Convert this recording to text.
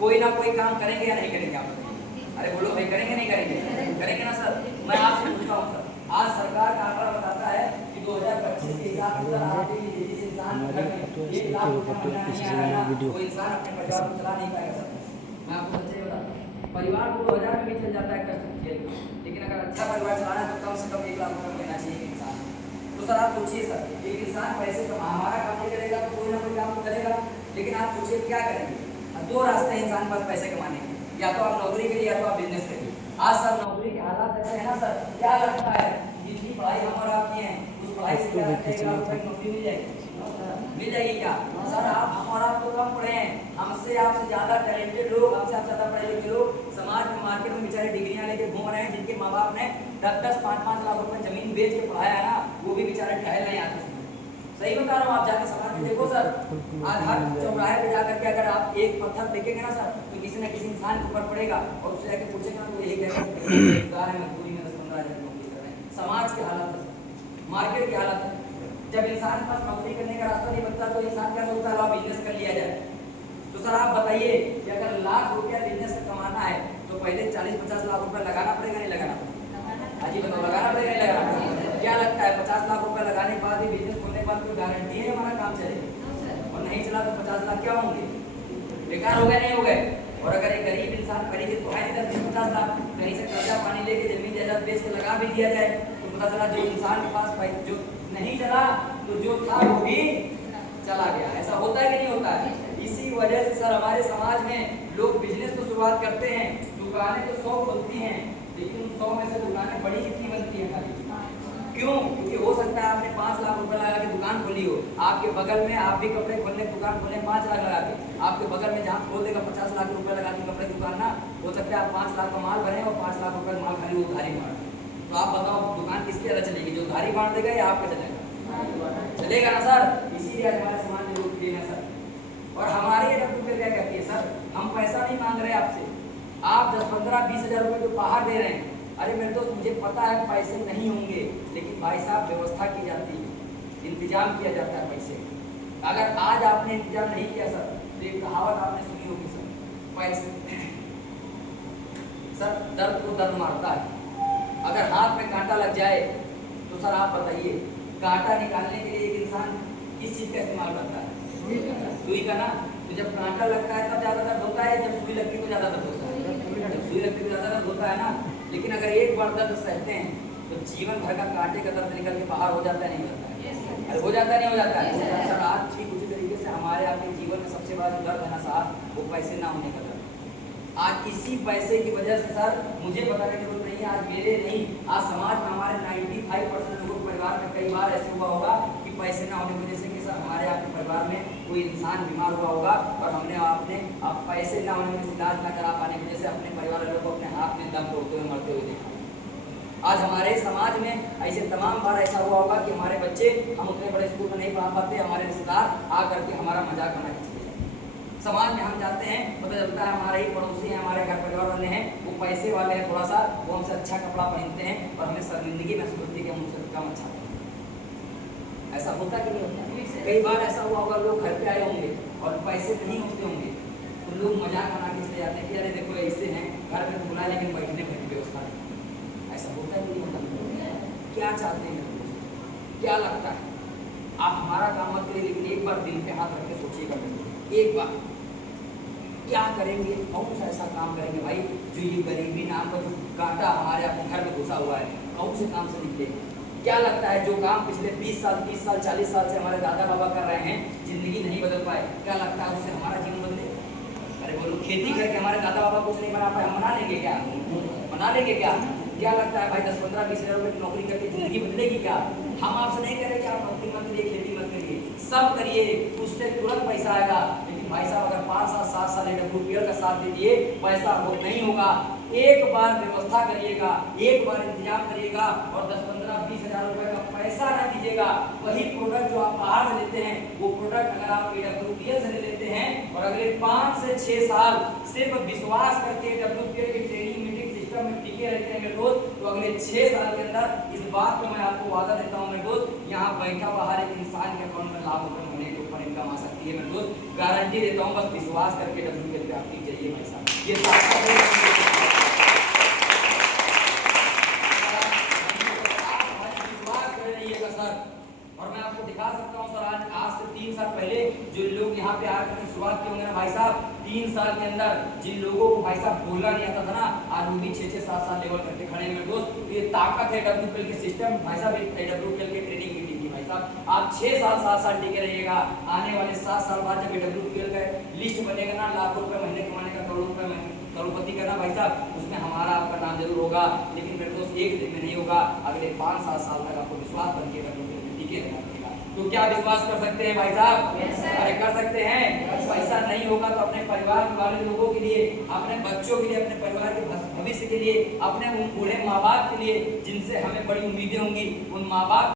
कोई ना कोई काम करेंगे या नहीं करेंगे आप बताइए? अरे बोलो भाई, करेंगे नहीं करेंगे? करेंगे ना सर। मैं आपसे पूछता हूँ सर, आज सरकार का आंकड़ा बताता है कि 2025 के हिसाब से सर आज भी जिस इंसान के घर में 1 लाख रुपया महीना नहीं आ रहा है ना, वो इंसान अपने परिवार को चला नहीं पाएगा सर। मैं आपको सच्चाई बताता हूँ, परिवार को 2000 में भी चल जाता है कष्ट झेल के, लेकिन अगर अच्छा परिवार चलाना है तो कम से कम 1 लाख रुपया लेना चाहिए एक इंसान। तो सर आप सोचिए सर, एक इंसान पैसे कमा, हमारा काम नहीं करेगा तो कोई ना कोई काम तो करेगा, लेकिन आप सोचिए क्या करेंगे? दो रास्ते हैं इंसान के पास पैसे कमाने के, या तो आप नौकरी करिए या तो आप बिजनेस करिए। आज सर नौकरी के हालात ऐसे है ना सर, क्या लगता है जितनी पढ़ाई हम और आप की है उस पढ़ाई से क्या लगता है 1 लाख रुपए की नौकरी मिल जाएगी? मिल जाएगी क्या? सर आप, हम और आप तो कम पढ़े हैं, हमसे आपसे ज्यादा टैलेंटेड लोग, हमसे आप ज्यादा पढ़े लिखे लोग समाज में मार्केट में बेचारे डिग्रियां लेके घूम रहे हैं, जिनके माँ बाप ने 10-10, 5-5 लाख रुपए जमीन बेच के पढ़ाया है ना, वो भी बेचारे ठहर नहीं आते। सही बता रहा हूँ, आप जाके समाज में देखो सर, आज हर चौराहे पे जाकर के अगर आप एक पत्थर फेंकेंगे ना सर, तो किसी न किसी इंसान के ऊपर पड़ेगा और उससे जाके पूछेगा तो यही कहेगा बेकार है, मजदूरी में 10-15 हज़ार नौकरी कर रहे हैं। समाज की हालत है, मार्केट की हालत है। जब इंसान के पास नौकरी करने का रास्ता नहीं बनता तो इंसान क्या सोचता है, बिजनेस कर लिया जाए। तो सर आप बताइए कि अगर लाख रुपया बिजनेस से कमाना है तो पहले 40-50 लाख रुपया लगाना पड़ेगा नहीं लगाना पड़ेगा? हाजी बताओ, लगाना पड़ेगा नहीं लगाना पड़ेगा? क्या लगता है 50 लाख रुपया लगाने के बाद भी बिजनेस खोलने के बाद कोई गारंटी है हमारा काम चलेगा? और नहीं चला तो 50 लाख क्या होंगे, बेकार हो गए, नहीं हो गए? और अगर एक गरीब इंसान खरीदे तो है नहीं 10-50 लाख, कहीं से कर्जा पानी लेके जमीन जायदाद बेच के लगा भी दिया जाए तो पता चला जो इंसान के पास भाई जो नहीं चला तो जो था वो भी चला गया। ऐसा होता है कि नहीं होता है? इसी वजह से सर हमारे समाज में लोग बिजनेस को शुरुआत करते हैं, दुकानें तो 100 खुलती हैं, लेकिन उन 100 में से दुकानें बड़ी कितनी बनती हैं खाली? क्यों? क्योंकि हो सकता है आपने 5 लाख रुपए लगा के दुकान खोली हो, आपके बगल में आप भी कपड़े खोलने दुकान खोले 5 लाख लगा के, आपके बगल में जहाँ खोल देगा 50 लाख रुपए लगा के कपड़े दुकान ना, हो सकता है आप 5 लाख का माल भरे और 5 लाख रुपए माल खाली वो उधारी मार। तो आप बताओ दुकान किसकी तरह चलेगी, जो उधारी मार देगा या आपका चलेगा? चलेगा ना सर। इसीलिए हमारे समाज में लोग हैं सर। और हमारे ये डब्ल्यू क्या कहती है सर, हम पैसा नहीं मांग रहे आपसे, आप 10-15-20 हज़ार रुपए जो बाहर दे रहे हैं, अरे मेरे दोस्त मुझे पता है पैसे नहीं होंगे, लेकिन भाई साहब व्यवस्था की जाती है, इंतजाम किया जाता है पैसे। अगर आज आपने इंतजाम नहीं किया सर तो एक कहावत आपने सुनी होगी सर, पैसे सर दर्द को दर्द मारता है। अगर हाथ में कांटा लग जाए तो सर आप बताइए कांटा निकालने के लिए एक इंसान किस चीज का इस्तेमाल करता है? सुई का ना। तो जब कांटा लगता है तब ज्यादा दर्द होता है, जब सुई लगती है तो ज्यादा दर्द होता है? जब सुई लगती है तो ज्यादा दर्द होता है ना। लेकिन अगर एक बार दर्द सहते हैं तो जीवन भर का कांटे का दर्द निकल के बाहर हो जाता है, नहीं होता है? अरे हो जाता है, नहीं हो जाता है? सर आज ठीक उसी तरीके से हमारे आपके जीवन में सबसे बड़ा जो दर्द है ना साहब, वो पैसे ना होने का दर्द। आज इसी पैसे की वजह से सर मुझे बताने की जरूरत नहीं है, आज मेरे नहीं, आज समाज में हमारे 95% लोगों के परिवार में कई बार ऐसे हुआ होगा कि पैसे ना होने की वजह से कि सर हमारे आपके परिवार में कोई इंसान बीमार हुआ होगा और हमने आपने आप पैसे ना होने में इलाज ना करा पाने की वजह से अपने परिवार वालों को अपने हाथ में दम तोड़ते हुए मरते हुए देखा। आज हमारे समाज में ऐसे तमाम बार ऐसा हुआ होगा कि हमारे बच्चे, हम उतने बड़े स्कूल में नहीं पढ़ा पाते, हमारे रिश्तेदार आकर के हमारा मजाक बना के चले जाते। समाज में हम जाते हैं पता चलता है हमारे ही पड़ोसी हैं, हमारे घर परिवार वाले हैं, वो पैसे वाले हैं थोड़ा सा, वो हमसे अच्छा कपड़ा पहनते हैं और हमें शर्मिंदगी महसूस होती है कि हम उनसे कम अच्छा पहनते। ऐसा होता कि नहीं होता? कई बार ऐसा हुआ होगा, लोग घर पे आए होंगे और पैसे नहीं होते होंगे तो लोग मजाक बना के चले जाते हैं कि अरे देखो ऐसे हैं, घर में बुलाए लेकिन बैठने की व्यवस्था नहीं। ऐसा होता है कि नहीं होता? क्या चाहते हैं क्या लगता है? आप हमारा काम मत करिए, लेकिन एक बार दिल पे हाथ रख के सोचिएगा, एक बार क्या करेंगे, कौन सा ऐसा काम करेंगे भाई जो ये गरीबी नाम का जो कांटा हमारे अपने घर में घुसा हुआ है, कौन से काम से निकलेगा? क्या लगता है जो काम पिछले 20 साल 30 साल 40 साल से हमारे दादा बाबा कर रहे हैं, जिंदगी नहीं बदल पाए, क्या लगता है उससे हमारा जीवन बदले? अरे बोलो, खेती करके हमारे दादा बाबा कुछ नहीं बना पाए, हम बना लेंगे क्या? बना लेंगे क्या? क्या लगता है भाई 10-15-20 हज़ार रुपये की नौकरी करके जिंदगी बदलेगी क्या? हम आपसे नहीं कह रहे कि आप नौकरी मत करिए, खेती मत करिए, सब करिए, उससे तुरंत पैसा आएगा। लेकिन भाई साहब अगर 5 साल 7 साल डब्ल्यूपीएल का साथ दे दिए, पैसा वो नहीं होगा। एक बार व्यवस्था करिएगा, एक बार इंतजाम करिएगा और 10-15-20 हज़ार रुपए का पैसा ना दीजिएगा। वही प्रोडक्ट जो आप बाहर से लेते हैं, वो प्रोडक्ट अगर आप डब्ल्यूपीएल से लेते हैं और अगले 5 से 6 साल सिर्फ विश्वास करके डब्ल्यूपीएल की ट्रेनिंग मीटिंग सिस्टम में टिके रहते हैं मेरे दोस्त, तो अगले 6 साल के अंदर इस बात को मैं आपको वादा देता हूँ मेरे दोस्त, यहाँ बैठा हुआ हर एक इंसान के अकाउंट में लाख रुपए महीने के ऊपर इनकम कमा सकती है। मैं दोस्त गारंटी देता हूँ, बस विश्वास करके WPL पे आप टिक जाइए भाई साहब। ये ताकत है, और मैं आपको दिखा सकता हूं सर, आज से 3 साल पहले जो लोग यहाँ पे आकर के शुरुआत किए होंगे ना भाई साहब, 3 साल के अंदर जिन लोगों को भाई साहब बोलना नहीं आता था ना, आज वो भी 6-6, 7 साल लेवल करके खड़े हैं दोस्त। ये ताकत है WPL के सिस्टम भाई साहब, WPL के ट्रेनिंग मीटिंग की भाई साहब। आप 6 साल 7 साल टिके रहिएगा, आने वाले 7 साल बाद जब WPL का लिस्ट बनेगा ना, लाखों रुपए महीने कमाने का, करोड़ों रुपए करोड़पति करना भाई साहब, उसमें हमारा आपका नाम जरूर होगा। लेकिन मेरे दोस्त एक दिन में नहीं होगा, अगले 5-7 साल तक आपको विश्वास बन के टिके रहना पड़ेगा। तो क्या विश्वास कर सकते हैं भाई साहब? अरे कर सकते हैं। पैसा नहीं होगा तो अपने परिवार वाले लोगों के लिए, अपने बच्चों के लिए, अपने परिवार के भविष्य के लिए, अपने उन बूढ़े माँ बाप के लिए जिनसे हमें बड़ी उम्मीदें होंगी, उन माँ बाप